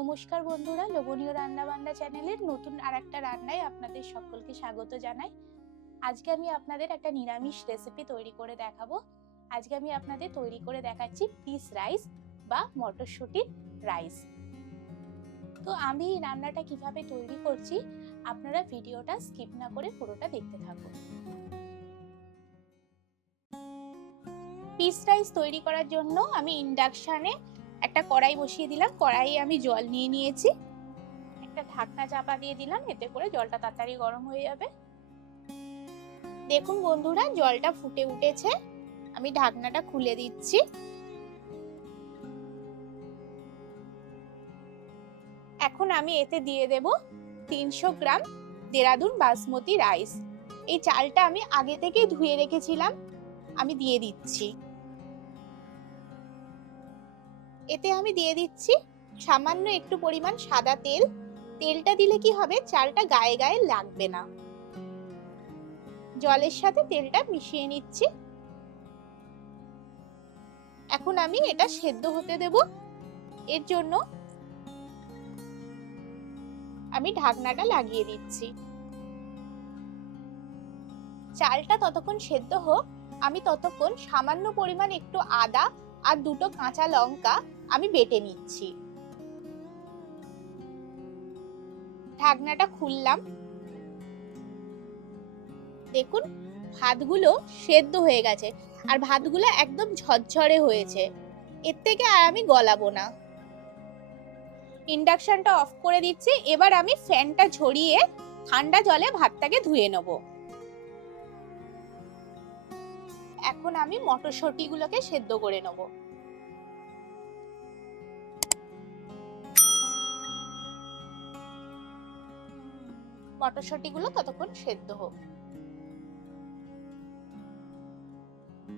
নমস্কার বন্ধুরা, লোভনীয় রান্না বান্না চ্যানেলের নতুন আরেকটা রান্নায় আপনাদের সকলকে স্বাগত জানাই। আজকে আমি আপনাদের একটা নিরামিষ রেসিপি তৈরি করে দেখাবো। আজকে আমি আপনাদের তৈরি করে দেখাচ্ছি পিস রাইস বা মটরশুঁটির রাইস। তো আমি এই রান্নাটা কিভাবে তৈরি করছি আপনারা ভিডিওটা স্কিপ না করে পুরোটা দেখতে থাকুন। পিস রাইস তৈরি করার জন্য আমি ইন্ডাকশনে একটা কড়াই বসিয়ে দিলাম। কড়াইয়ে আমি জল নিয়ে নিয়েছি, একটা ঢাকনা চাপা দিয়ে দিলাম, এতে করে জলটা তাড়াতাড়ি গরম হয়ে যাবে। দেখুন বন্ধুরা, জলটা ফুটে উঠেছে, আমি ঢাকনাটা খুলে দিচ্ছি। এখন আমি এতে দিয়ে দেব 300 গ্রাম দেরাদুন বাসমতি রাইস। এই চালটা আমি আগে থেকেই ধুয়ে রেখেছিলাম, আমি দিয়ে দিচ্ছি। এতে আমি দিয়ে দিচ্ছি সামান্য একটু পরিমাণ সাদা তেল। তেলটা দিলে কি হবে, চালটা গায়ে গায়ে লাগবে না। জলের সাথে তেলটা মিশিয়ে নিচ্ছি। এখন আমি এটা সেদ্ধ হতে দেব। এর জন্য আমি ঢাকনাটা লাগিয়ে দিচ্ছি। চালটা ততক্ষণ সেদ্ধ হোক, আমি ততক্ষণ সামান্য পরিমাণ একটু আদা আর দুটো কাঁচা লঙ্কা আমি বেটে নিচ্ছি। ঢাকনাটা খুললাম, দেখুন ভাতগুলো সেদ্ধ হয়ে গেছে আর ভাতগুলো একদম ঝরঝরে হয়েছে। এর থেকে আর আমি গলাবো না। ইন্ডাকশনটা অফ করে দিচ্ছি। এবার আমি ফ্যানটা ঝরিয়ে ঠান্ডা জলে ভাতটাকে ধুয়ে নেব। এখন আমি মটরশুঁটিগুলোকে সেদ্ধ করে নেব। মটরশুঁটিগুলো ততক্ষণ সেদ্ধ হোক।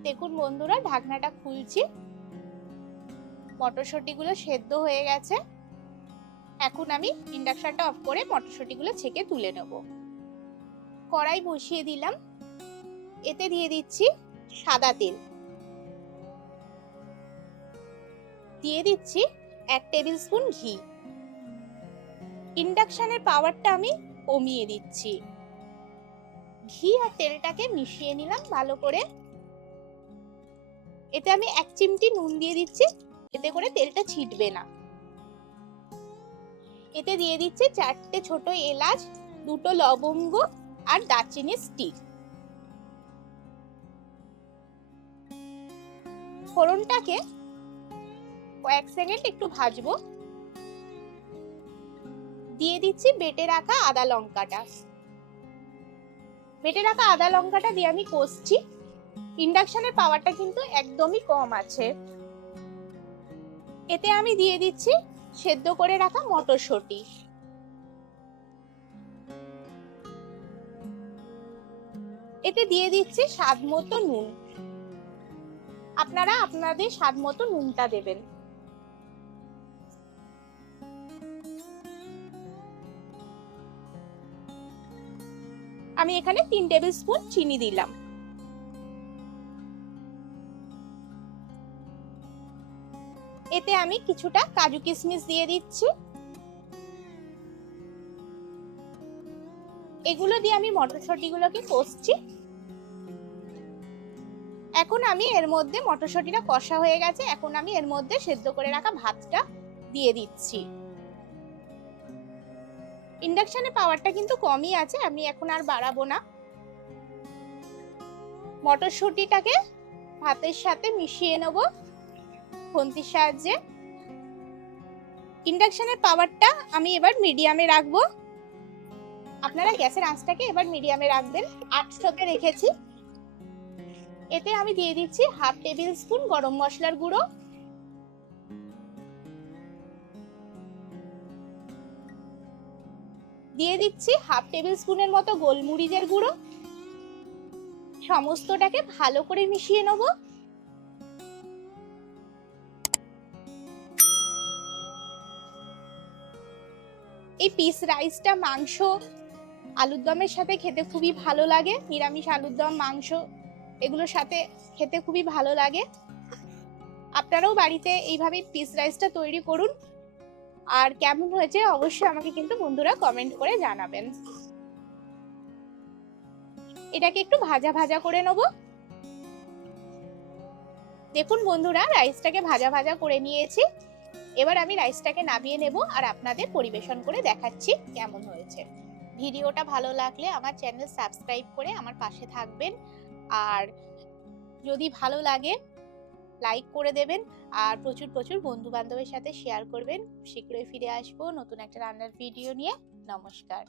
দেখুন বন্ধুরা, ঢাকনাটা খুলছি, মটরশুঁটিগুলো সেদ্ধ হয়ে গেছে। এখন আমি ইন্ডাকশনটা অফ করে মটরশুঁটিগুলো ছেঁকে তুলে নেব। কড়াই বসিয়ে দিলাম, এতে দিয়ে দিচ্ছি সাদা তেল, দিয়ে দিচ্ছি 1 টেবিল স্পুন ঘি। ইন্ডাকশনের পাওয়ারটা আমি কমিয়ে দিচ্ছি। ঘি আর তেলটাকে মিশিয়ে নিলাম ভালো করে। এতে আমি 1 চিমটি নুন দিয়ে দিচ্ছি, এতে করে তেলটা ছিটবে না। এতে দিয়ে দিচ্ছি 4টে ছোট এলাচ, 2টো লবঙ্গ আর দারচিনি স্টিক। ফোড়নটাকে কয়েক সেকেন্ড একটু ভাজবো। দিয়ে দিচ্ছি বেটে রাখা আদা লঙ্কাটা। বেটে রাখা আদা লঙ্কাটা দিয়ে আমি কষছি। ইন্ডাকশনের পাওয়ারটা কিন্তু একদমই কম আছে। এতে আমি দিয়ে দিচ্ছি সেদ্ধ করে রাখা মটরশুঁটি। এতে দিয়ে দিচ্ছি স্বাদ মতো নুন। আপনারা আপনাদের স্বাদ মতো নুনটা দেবেন। আমি এখানে 3 টেবিল স্পুন চিনি দিলাম। এতে আমি কিছুটা কাজু কিশমিশ দিয়ে দিচ্ছি। এগুলো দিয়ে আমি মটরশুঁটিগুলোকে কষছি। এখন আমি এর মধ্যে, মটরশুঁটিটা কষা হয়ে গেছে, এখন আমি এর মধ্যে সেদ্ধ করে রাখা ভাতটা দিয়ে দিচ্ছি। ইন্ডাকশনের পাওয়ারটা কিন্তু কমই আছে, আমি এখন আর বাড়াবো না। মটরশুঁটিটাকে ভাতের সাথে মিশিয়ে নেব খুন্তির সাহায্যে। ইন্ডাকশনের পাওয়ারটা আমি এবার মিডিয়ামে রাখবো। আপনারা গ্যাসের আঁচটাকে এবার মিডিয়ামে রাখবেন। 800-তে রেখেছি। এতে আমি দিয়ে দিচ্ছি 1/2 টেবিল স্পুন গরম মশলার গুঁড়ো, দিয়ে দিচ্ছি 1/2 টেবিল স্পুনের মতো গোলমরিচের গুঁড়ো। সমস্তটাকে ভালো করে মিশিয়ে নেব। এই পিস রাইসটা মাংস, আলুর দমের সাথে খেতে খুবই ভালো লাগে। নিরামিষ আলুর দম, মাংস এগুলোর সাথে খেতে খুবই ভালো লাগে। আপনারাও বাড়িতে এইভাবে পিস রাইসটা তৈরি করুন। আর কেমন হয়েছে অবশ্যই আমাকে কিন্তু বন্ধুরা কমেন্ট করে জানাবেন। এটাকে একটু ভাজা ভাজা করে নেব। দেখুন বন্ধুরা, রাইসটাকে ভাজা ভাজা করে নিয়েছি। এবার আমি রাইসটাকে নামিয়ে নেব আর আপনাদের পরিবেশন করে দেখাচ্ছি কেমন হয়েছে। ভিডিওটা ভালো লাগলে আমার চ্যানেল সাবস্ক্রাইব করে আমার পাশে থাকবেন, আর যদি ভালো লাগে লাইক করে দেবেন, আর প্রচুর প্রচুর বন্ধু বান্ধবের সাথে শেয়ার করবেন। শীঘ্রই ফিরে আসবো নতুন একটা রান্নার ভিডিও নিয়ে। নমস্কার।